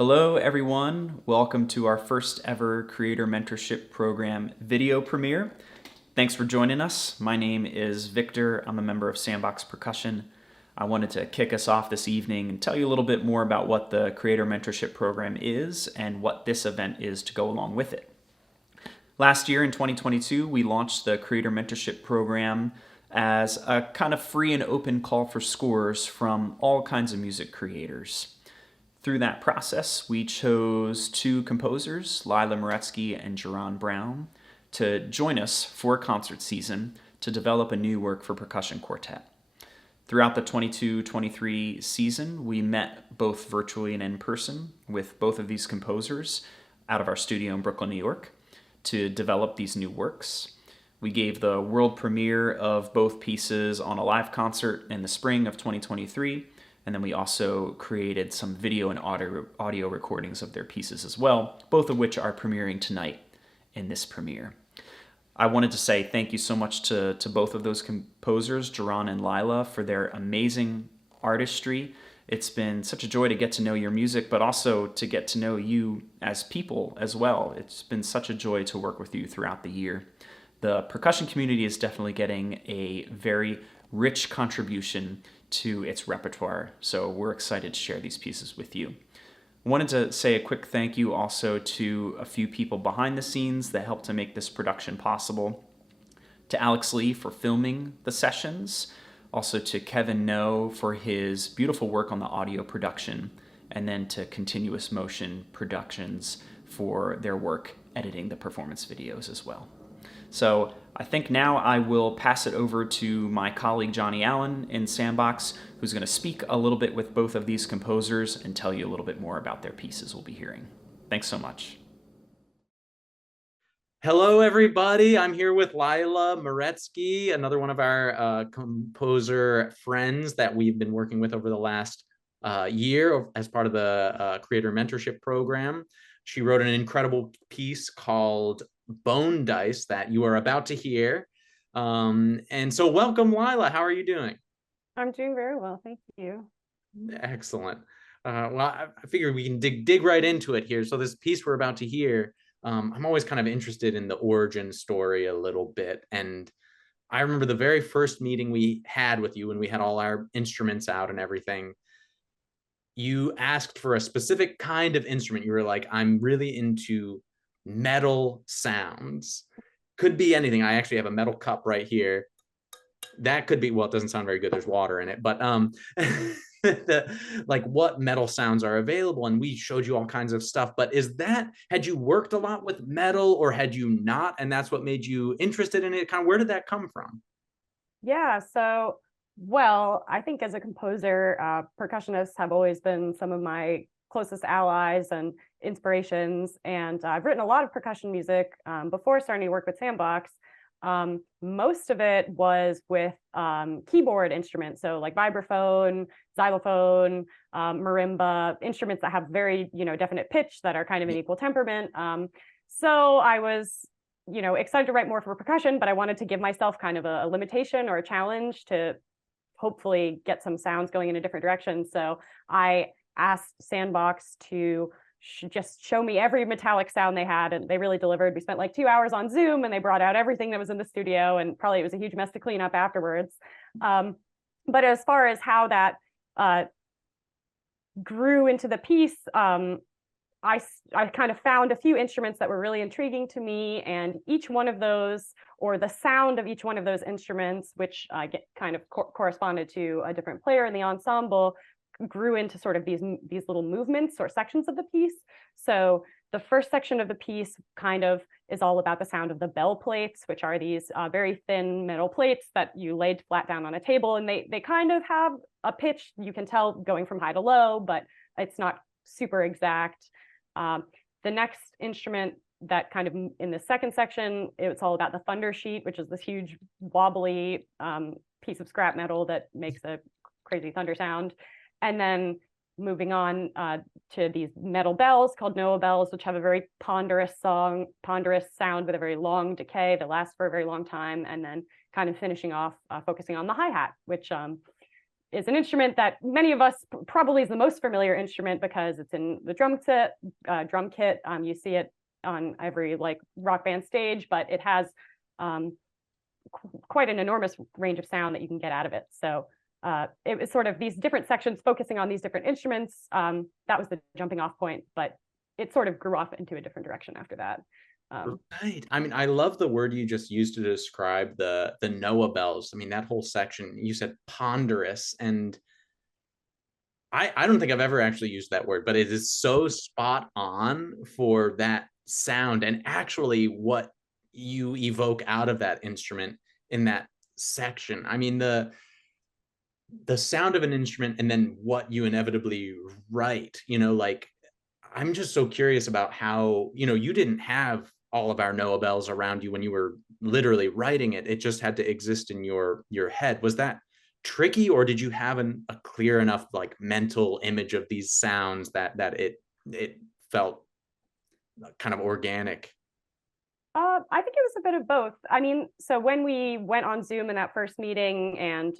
Hello, everyone. Welcome to our first ever Creator Mentorship Program video premiere. Thanks for joining us. My name is Victor. I'm a member of Sandbox Percussion. I wanted to kick us off this evening and tell you a little bit more about what the Creator Mentorship Program is and what this event is to go along with it. Last year in 2022, we launched the Creator Mentorship Program as a kind of free and open call for scores from all kinds of music creators. Through that process, we chose two composers, Lila Meretzky and JaRon Brown, to join us for a concert season to develop a new work for percussion quartet. Throughout the 22-23 season, we met both virtually and in person with both of these composers out of our studio in Brooklyn, New York, to develop these new works. We gave the world premiere of both pieces on a live concert in the spring of 2023, and then we also created some video and audio recordings of their pieces as well, both of which are premiering tonight in this premiere. I wanted to say thank you so much to both of those composers, JaRon and Lila, for their amazing artistry. It's been such a joy to get to know your music, but also to get to know you as people as well. It's been such a joy to work with you throughout the year. The percussion community is definitely getting a very rich contribution to its repertoire, so we're excited to share these pieces with you. I wanted to say a quick thank you also to a few people behind the scenes that helped to make this production possible. To Alex Lee for filming the sessions, also to Kevin No for his beautiful work on the audio production, and then to Continuous Motion Productions for their work editing the performance videos as well. So I think now I will pass it over to my colleague Johnny Allen in Sandbox, who's going to speak a little bit with both of these composers and tell you a little bit more about their pieces we'll be hearing. Thanks so much. Hello, everybody. I'm here with Lila Meretzky, another one of our composer friends that we've been working with over the last year as part of the Creator Mentorship Program. She wrote an incredible piece called Bone Dice that you are about to hear. And so welcome, Lila. How are you doing? I'm doing very well, thank you. Excellent. Well, I figure we can dig right into it here. So this piece we're about to hear, I'm always kind of interested in the origin story a little bit. And I remember the very first meeting we had with you when we had all our instruments out and everything. You asked for a specific kind of instrument. You were like, I'm really into metal sounds. Could be anything. I actually have a metal cup right here. That could be, well, it doesn't sound very good. There's water in it, but like what metal sounds are available, and we showed you all kinds of stuff. But had you worked a lot with metal, or had you not, and that's what made you interested in it? Kind of, where did that come from? Yeah, so, well, I think as a composer, percussionists have always been some of my closest allies and inspirations, and I've written a lot of percussion music before starting to work with Sandbox. Most of it was with keyboard instruments, so like vibraphone, xylophone, marimba, instruments that have very, definite pitch that are kind of an equal temperament. So I was, excited to write more for percussion, but I wanted to give myself kind of a limitation or a challenge to hopefully get some sounds going in a different direction. So I asked Sandbox to just show me every metallic sound they had, and they really delivered. We spent like 2 hours on Zoom, and they brought out everything that was in the studio, and probably it was a huge mess to clean up afterwards. But as far as how that grew into the piece, I kind of found a few instruments that were really intriguing to me, and each one of those, or the sound of each one of those instruments, which kind of corresponded to a different player in the ensemble, grew into sort of these little movements or sections of the piece. So the first section of the piece kind of is all about the sound of the bell plates, which are these very thin metal plates that you laid flat down on a table, and they kind of have a pitch, you can tell, going from high to low, but it's not super exact. The next instrument that kind of in the second section, it's all about the thunder sheet, which is this huge wobbly piece of scrap metal that makes a crazy thunder sound. And then moving on to these metal bells called Noah bells, which have a very ponderous sound with a very long decay that lasts for a very long time. And then kind of finishing off, focusing on the hi-hat, which is an instrument that many of us probably is the most familiar instrument because it's in the drum kit. You see it on every like rock band stage, but it has quite an enormous range of sound that you can get out of it. So it was sort of these different sections focusing on these different instruments. That was the jumping off point, but it sort of grew off into a different direction after that. Right. I mean, I love the word you just used to describe the Noah bells. I mean, that whole section, you said ponderous, and I don't think I've ever actually used that word, but it is so spot on for that sound and actually what you evoke out of that instrument in that section. I mean, the sound of an instrument and then what you inevitably write, like I'm just so curious about how, you didn't have all of our Noah bells around you when you were literally writing it. It just had to exist in your head. Was that tricky, or did you have a clear enough like mental image of these sounds that it felt kind of organic? I think it was a bit of both. I mean, so when we went on Zoom in that first meeting, and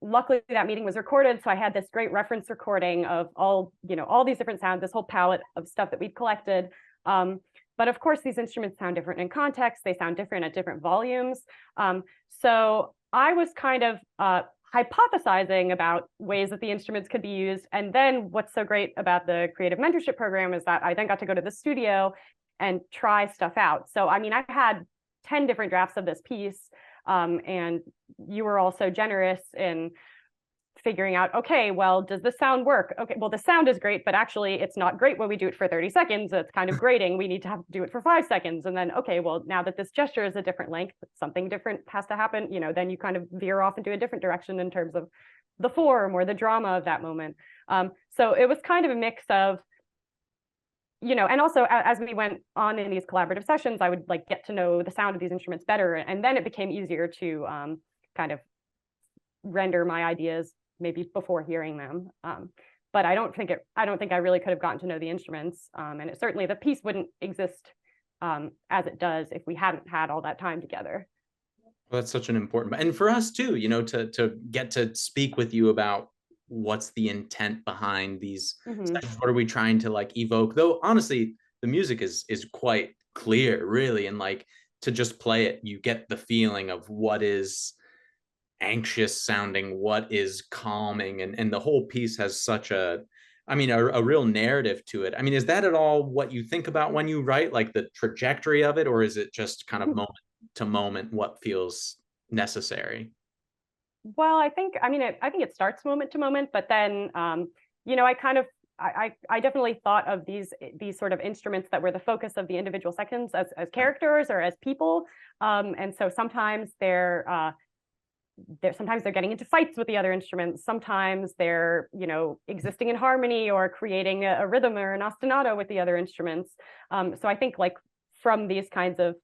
luckily that meeting was recorded, so I had this great reference recording of all these different sounds, this whole palette of stuff that we'd collected. But of course, these instruments sound different in context. They sound different at different volumes. So I was kind of hypothesizing about ways that the instruments could be used. And then what's so great about the creative mentorship program is that I then got to go to the studio and try stuff out. So, I mean, I had 10 different drafts of this piece, and you were also generous in figuring out, okay, well, does the sound work? Okay, well, the sound is great, but actually it's not great when we do it for 30 seconds. It's kind of grating. We need to have to do it for 5 seconds. And then, okay, well, now that this gesture is a different length, something different has to happen. Then you kind of veer off into a different direction in terms of the form or the drama of that moment. So it was kind of a mix of, and also as we went on in these collaborative sessions, I would like get to know the sound of these instruments better. And then it became easier to kind of render my ideas maybe before hearing them. But I don't think I really could have gotten to know the instruments. And it certainly, the piece wouldn't exist as it does if we hadn't had all that time together. Well, that's such an important, and for us too, to get to speak with you about what's the intent behind these sessions. What are we trying to like evoke? Though honestly, the music is quite clear, really, and like to just play it, you get the feeling of what is anxious sounding, what is calming, and the whole piece has such a real narrative to it. I mean, is that at all what you think about when you write, like the trajectory of it, or is it just kind of moment to moment what feels necessary? Well, I think it starts moment to moment, but then I definitely thought of these sort of instruments that were the focus of the individual sections as characters or as people, and so sometimes they're getting into fights with the other instruments. Sometimes they're, existing in harmony or creating a rhythm or an ostinato with the other instruments. So I think like from these kinds of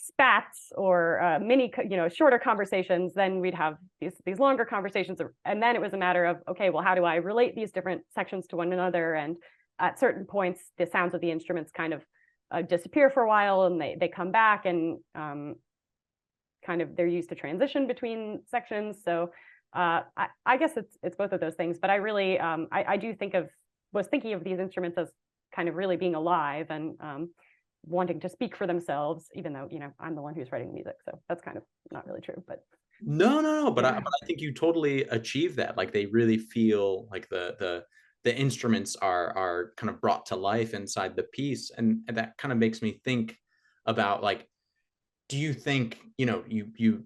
spats or mini, shorter conversations, then we'd have these longer conversations. And then it was a matter of, okay, well, how do I relate these different sections to one another? And at certain points, the sounds of the instruments kind of disappear for a while, and they come back, and kind of they're used to transition between sections. So I guess it's both of those things, but I really was thinking of these instruments as kind of really being alive and wanting to speak for themselves, even though I'm the one who's writing the music, so that's kind of not really true. But no, but I think you totally achieve that. Like they really feel like the instruments are kind of brought to life inside the piece, and that kind of makes me think about like, do you think, you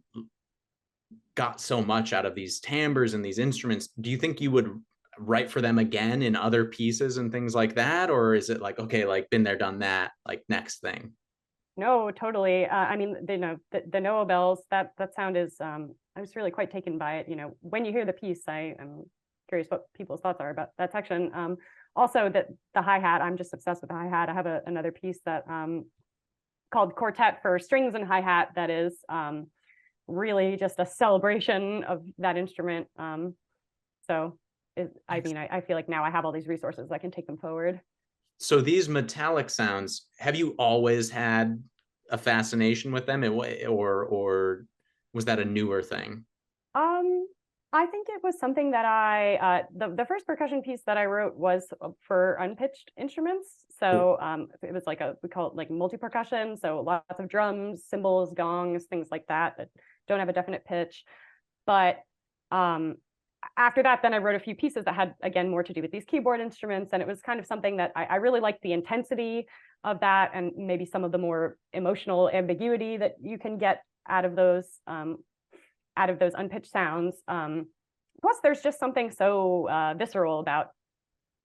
got so much out of these timbres and these instruments, do you think you would write for them again in other pieces and things like that? Or is it like, okay, like been there, done that, like next thing? No, totally. I mean, the Noah bells, that sound is, I was really quite taken by it. When you hear the piece, I am curious what people's thoughts are about that section. Also the hi-hat, I'm just obsessed with the hi-hat. I have another piece that called Quartet for strings and hi-hat that is really just a celebration of that instrument. So I feel like now I have all these resources, I can take them forward. So these metallic sounds, have you always had a fascination with them, or was that a newer thing? I think it was something that the first percussion piece that I wrote was for unpitched instruments. So it was we call it like multi-percussion. So lots of drums, cymbals, gongs, things like that don't have a definite pitch. But after that, then I wrote a few pieces that had, again, more to do with these keyboard instruments. And it was kind of something that I really liked the intensity of that, and maybe some of the more emotional ambiguity that you can get out of those unpitched sounds. Plus, there's just something so visceral about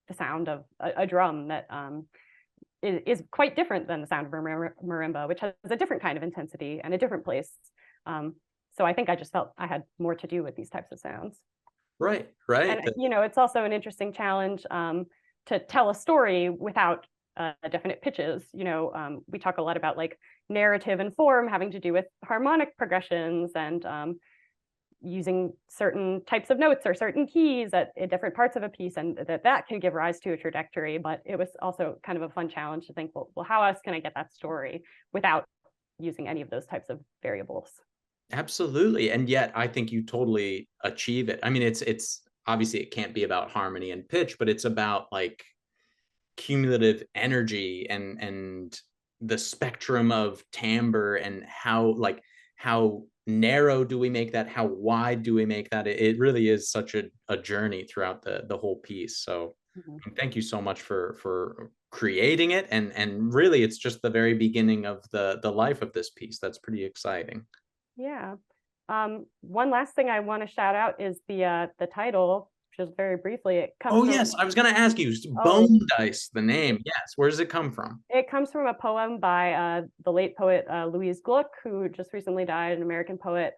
the sound of a drum that is quite different than the sound of a marimba, which has a different kind of intensity and a different place. So I think I just felt I had more to do with these types of sounds. Right. And it's also an interesting challenge to tell a story without definite pitches. We talk a lot about like narrative and form having to do with harmonic progressions and using certain types of notes or certain keys at different parts of a piece, and that can give rise to a trajectory. But it was also kind of a fun challenge to think, well, how else can I get that story without using any of those types of variables? Absolutely. And yet I think you totally achieve it. I mean, it's obviously it can't be about harmony and pitch, but it's about like cumulative energy and the spectrum of timbre, and how narrow do we make that? How wide do we make that? It really is such a journey throughout the whole piece. So thank you so much for creating it. And really it's just the very beginning of the life of this piece. That's pretty exciting. Yeah. One last thing I want to shout out is the title, just very briefly. It comes from, yes, I was going to ask you. Bone Dice, the name. Yes, where does it come from? It comes from a poem by the late poet Louise Gluck, who just recently died, an American poet.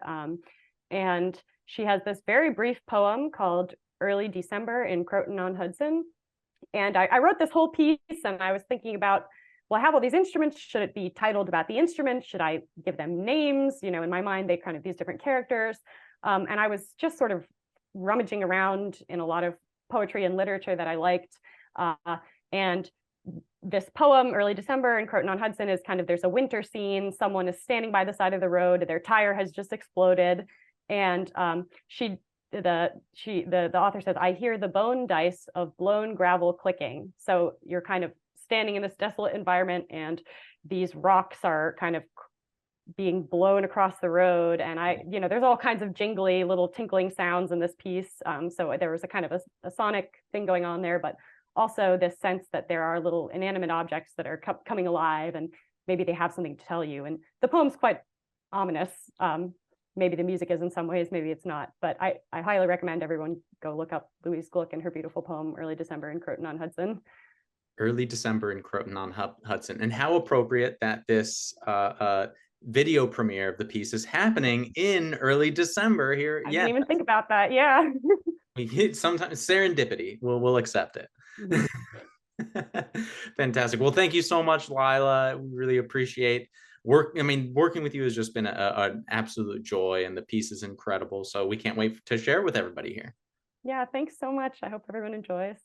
And she has this very brief poem called Early December in Croton-on-Hudson. And I wrote this whole piece, and I was thinking about, well, I have all these instruments. Should it be titled about the instruments? Should I give them names? In my mind, they kind of these different characters. And I was just sort of rummaging around in a lot of poetry and literature that I liked. And this poem, Early December in Croton-on-Hudson, is kind of, there's a winter scene. Someone is standing by the side of the road. Their tire has just exploded. And the author says, I hear the bone dice of blown gravel clicking. So you're kind of standing in this desolate environment, and these rocks are kind of being blown across the road. And there's all kinds of jingly little tinkling sounds in this piece. So there was a kind of a sonic thing going on there, but also this sense that there are little inanimate objects that are coming alive, and maybe they have something to tell you. And the poem's quite ominous. Maybe the music is in some ways, maybe it's not, but I highly recommend everyone go look up Louise Gluck and her beautiful poem, Early December in Croton-on-Hudson. Early December in Croton-on-Hudson. And how appropriate that this video premiere of the piece is happening in early December here. I didn't even think about that. Yeah. Sometimes serendipity. We'll accept it. Fantastic. Well, thank you so much, Lila. We really appreciate working with you has just been an absolute joy, and the piece is incredible. So we can't wait to share with everybody here. Yeah, thanks so much. I hope everyone enjoys.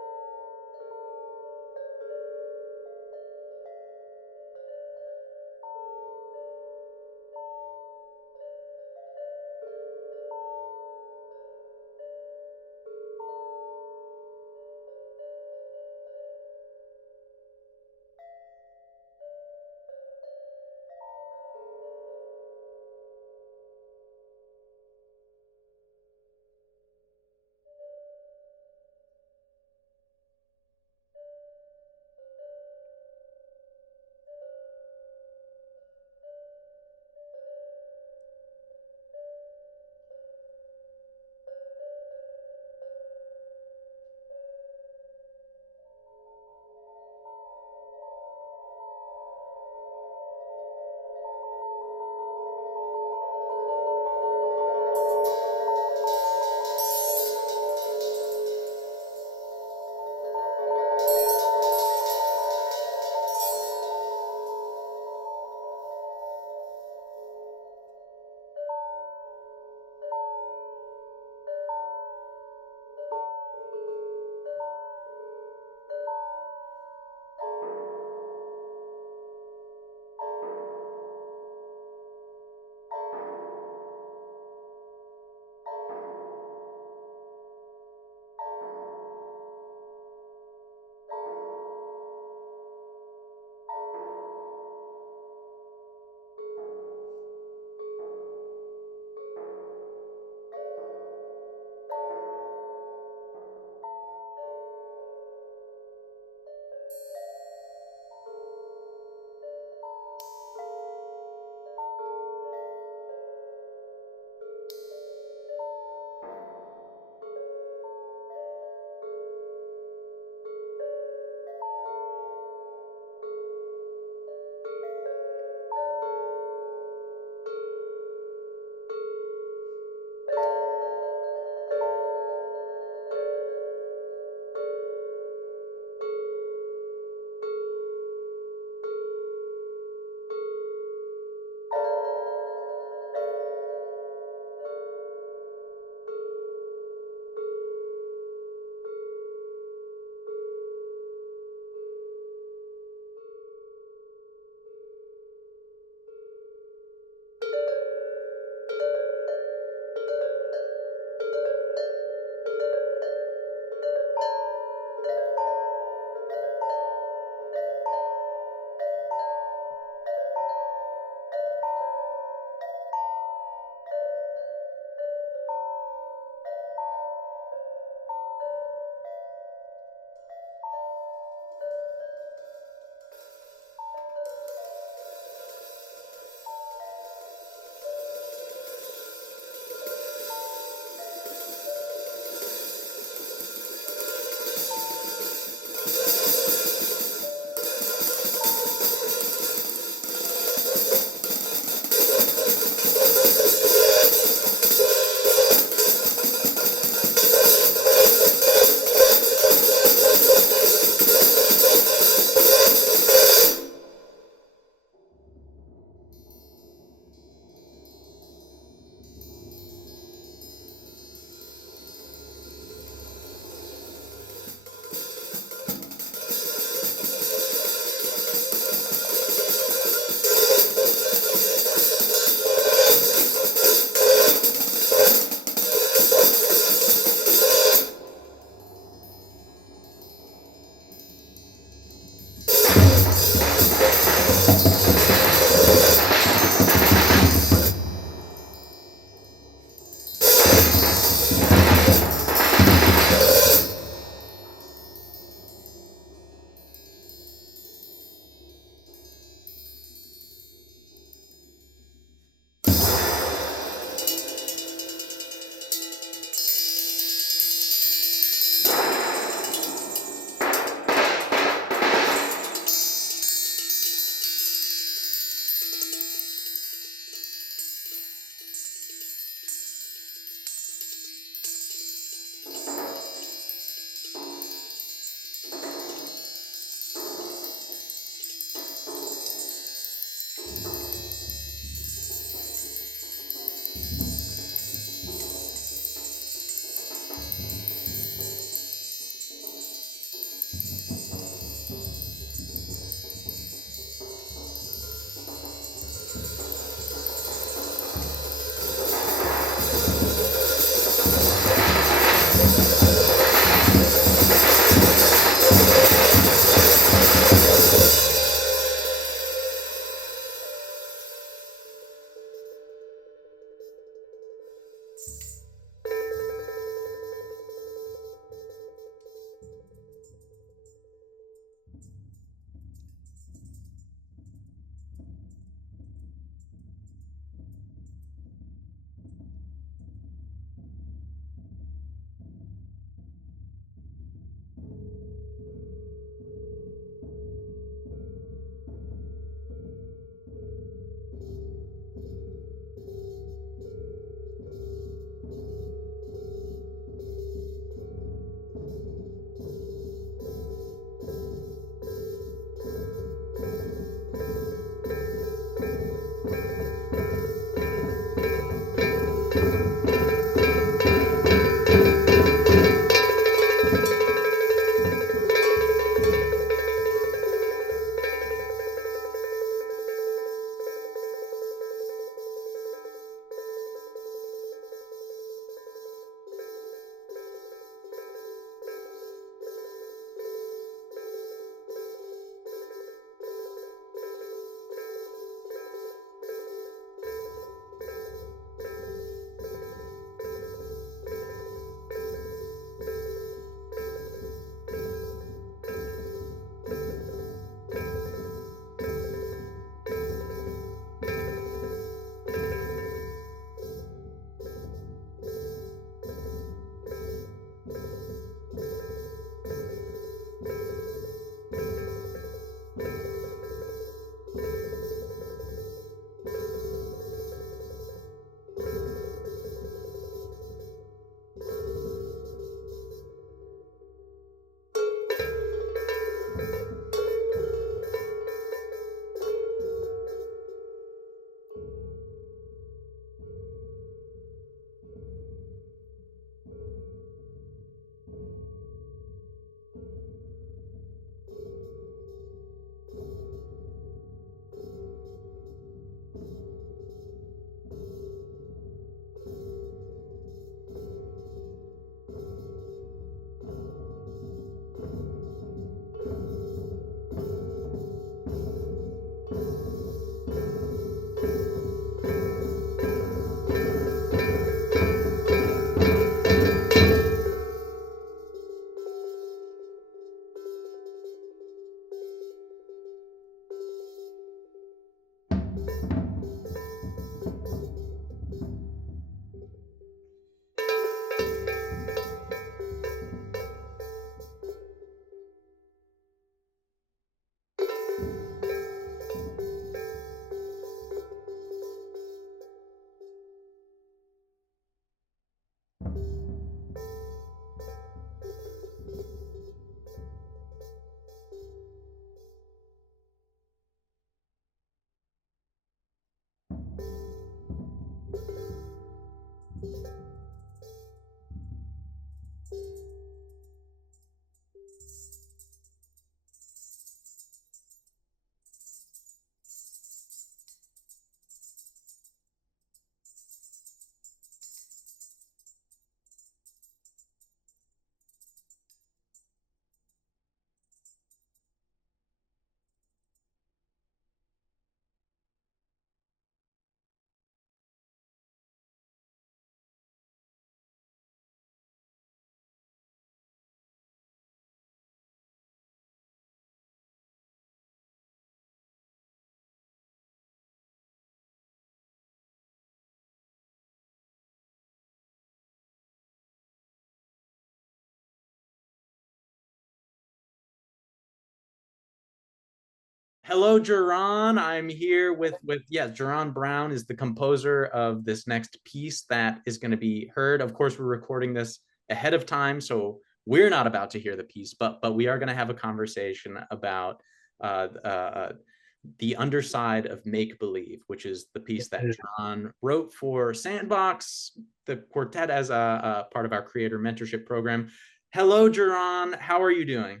Hello, JaRon. I'm here with JaRon Brown is the composer of this next piece that is going to be heard. Of course, we're recording this ahead of time, so we're not about to hear the piece, but we are going to have a conversation about the underside of make believe, which is the piece that JaRon wrote for Sandbox, the quartet, as a part of our creator mentorship program. Hello, JaRon. How are you doing?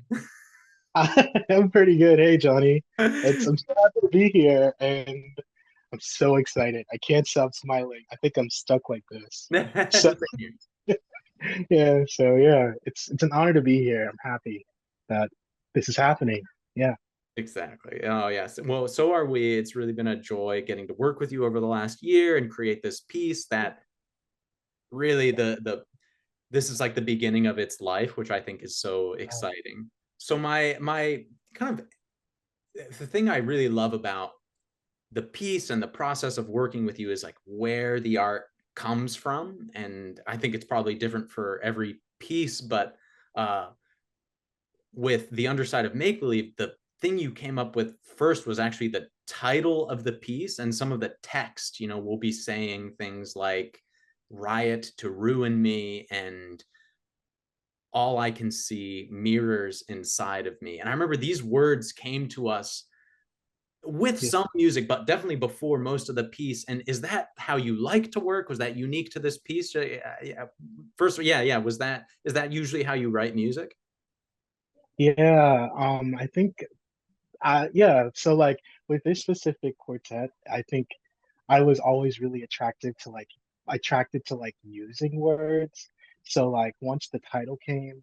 I'm pretty good. Hey, Johnny. I'm so happy to be here, and I'm so excited. I can't stop smiling. I think I'm stuck like this. So yeah, it's an honor to be here. I'm happy that this is happening. Yeah. Exactly. Oh, yes. Well, so are we. It's really been a joy getting to work with you over the last year and create this piece that really this is like the beginning of its life, which I think is so exciting. So my kind of the thing I really love about the piece and the process of working with you is like where the art comes from, and I think it's probably different for every piece, but with the underside of make believe, the thing you came up with first was actually the title of the piece and some of the text. We'll be saying things like riot to ruin me and all I can see mirrors inside of me. And I remember these words came to us with some music, but definitely before most of the piece. And is that how you like to work? Was that unique to this piece? First, yeah. Is that usually how you write music? Yeah. I think yeah, so like with this specific quartet, I think I was always really attracted to like using words. So like once the title came,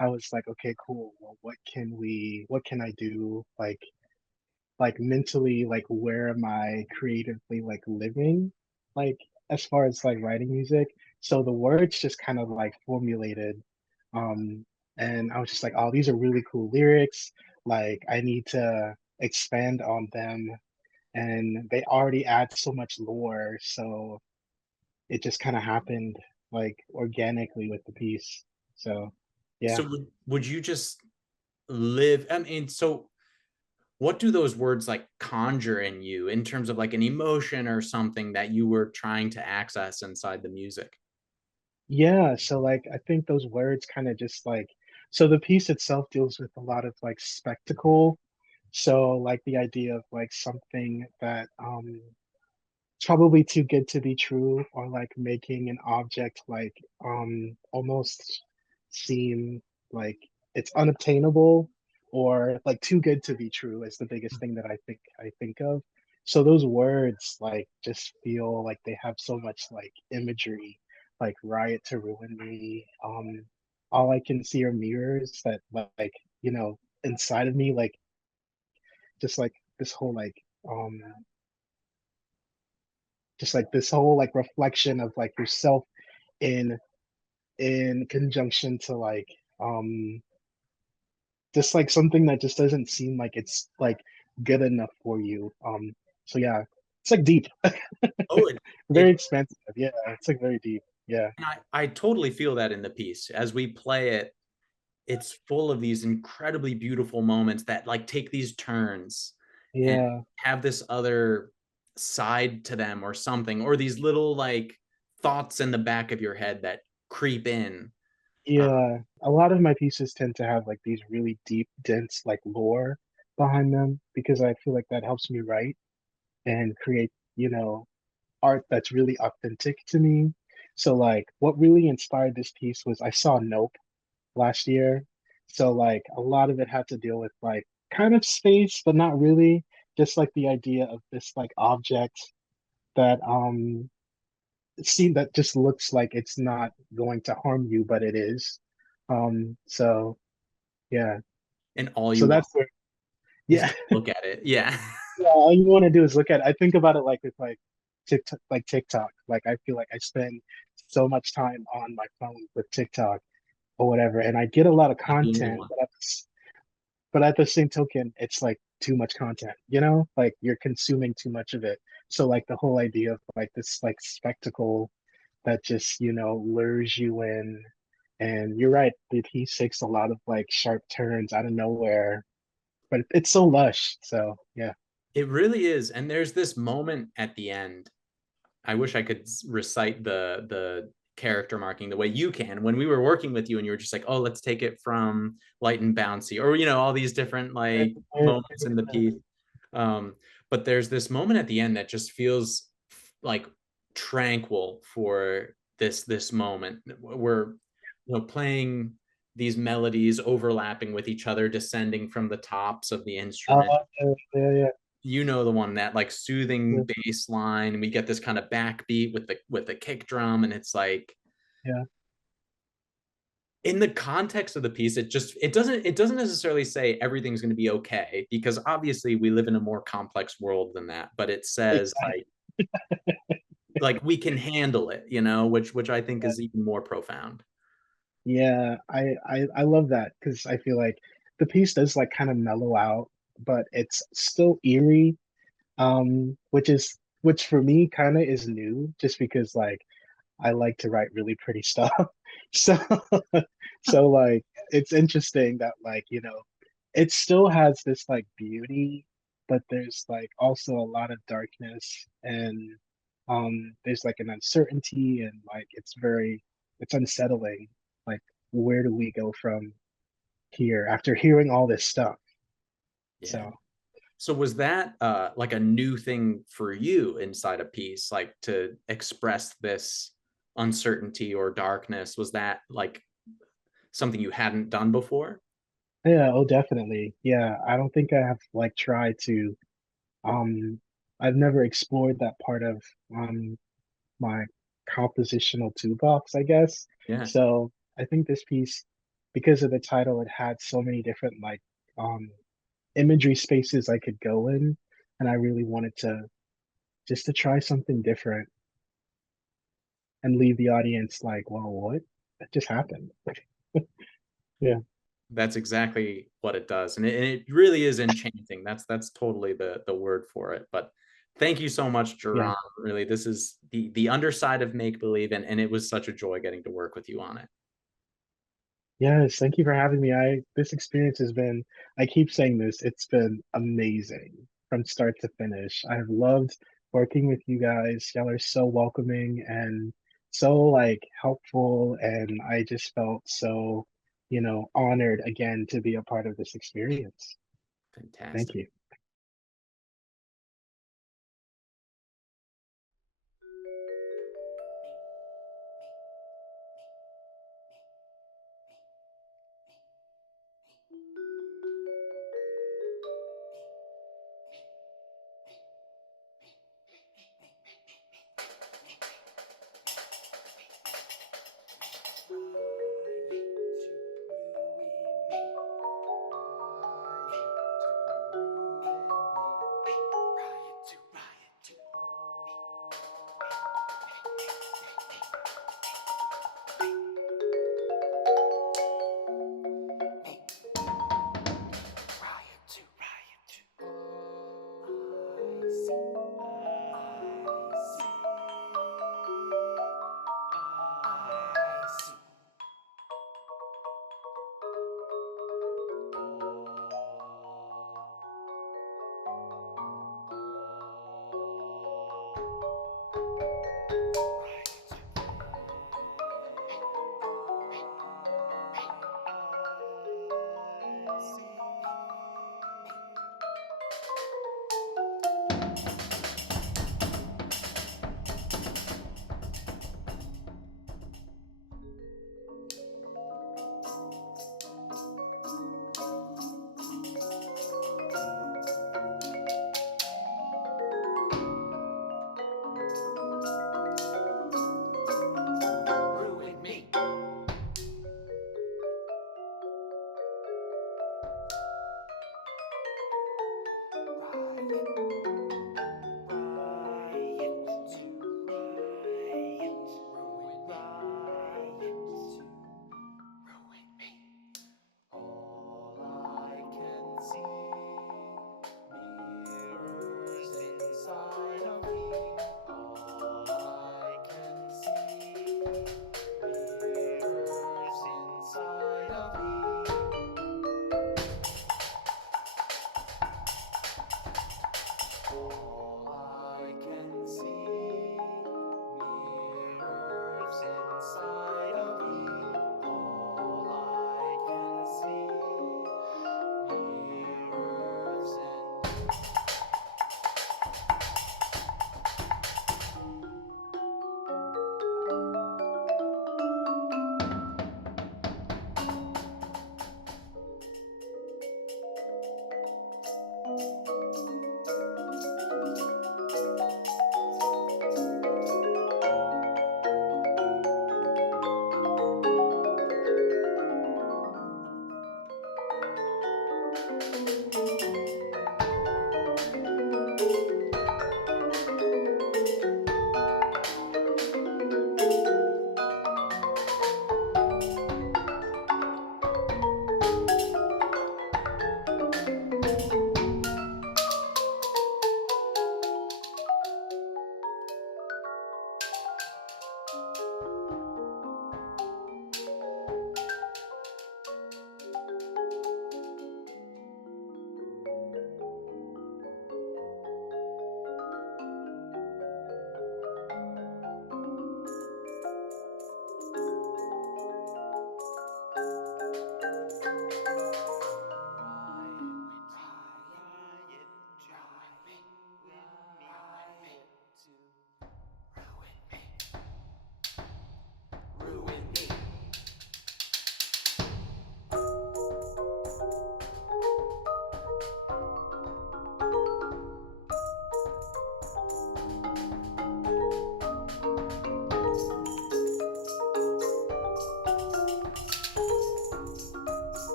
I was like, okay, cool. Well, what can I do? Like mentally, like where am I creatively like living? Like as far as like writing music. So the words just kind of like formulated. Um, and I was just like, oh, these are really cool lyrics. Like I need to expand on them, and they already add so much lore, so it just kind of happened like organically with the piece. So yeah. So would you just live? I mean, so what do those words like conjure in you in terms of like an emotion or something that you were trying to access inside the music? Yeah, so like I think those words kind of just like, so the piece itself deals with a lot of like spectacle. So like the idea of like something that it's probably too good to be true, or like making an object like almost seem like it's unobtainable, or like too good to be true is the biggest thing that I think of. So those words like just feel like they have so much like imagery, like riot to ruin me. All I can see are mirrors that like, inside of me, like just like this whole um this whole like reflection of like yourself in conjunction to like um just like something that just doesn't seem like it's like good enough for you. So yeah, it's like deep. Oh, it Very expensive. Yeah, it's like very deep. Yeah. I totally feel that in the piece. As we play it, it's full of these incredibly beautiful moments that like take these turns and Yeah. have this other side to them or something, or these little like thoughts in the back of your head that creep in. Uh, Yeah. A lot of my pieces tend to have like these really deep, dense like lore behind them, because I feel like that helps me write and create, art that's really authentic to me. So like what really inspired this piece was I saw Nope last year. So like a lot of it had to deal with like kind of space, but not really. Just like the idea of this like object that that just looks like it's not going to harm you, but it is. So yeah. and all So you want that's where, is yeah. to look at it. Yeah. Yeah, all you want to do is look at it. I think about it like with TikTok. Like I feel like I spend so much time on my phone with TikTok or whatever, and I get a lot of Not the only content, one. but at the same token, it's like too much content, like you're consuming too much of it. So like the whole idea of like this like spectacle that just, lures you in. And you're right, the piece takes a lot of like sharp turns out of nowhere. but it's so lush. So yeah. It really is. And there's this moment at the end. I wish I could recite the character marking the way you can when we were working with you and you were just like, oh, let's take it from light and bouncy, or all these different like moments in the piece. But there's this moment at the end that just feels like tranquil for this moment. We're playing these melodies overlapping with each other, descending from the tops of the instrument. Yeah. The one, that like soothing Yeah. bass line. We get this kind of backbeat with the kick drum, and it's like, Yeah. in the context of the piece, it doesn't necessarily say everything's going to be okay, because obviously we live in a more complex world than that, but it says like we can handle it, which I think is even more profound. Yeah, I love that because I feel like the piece does like kind of mellow out, but it's still eerie, which for me kind of is new, just because like I like to write really pretty stuff. So so like it's interesting that like, it still has this like beauty, but there's like also a lot of darkness, and there's like an uncertainty, and like it's unsettling. Like, where do we go from here after hearing all this stuff? Yeah. So So was that like a new thing for you inside a piece, like to express this uncertainty or darkness? Was that like something you hadn't done before? yeah, oh definitely. Yeah, I don't think I have like tried to um I've never explored that part of my compositional toolbox, I guess. Yeah. So I think this piece, because of the title, it had so many different like um imagery spaces I could go in, and I really wanted to just to try something different and leave the audience like, well, what? That just happened. Yeah. That's exactly what it does. And it really is enchanting. That's totally the word for it. But thank you so much, Yeah. JaRon. Really, this is the underside of make believe, and it was such a joy getting to work with you on it. Yes, thank you for having me. This experience has been, I keep saying this, it's been amazing from start to finish. I've loved working with you guys. Y'all are so welcoming and so like helpful, and I just felt so, honored again to be a part of this experience. Thank Fantastic. you.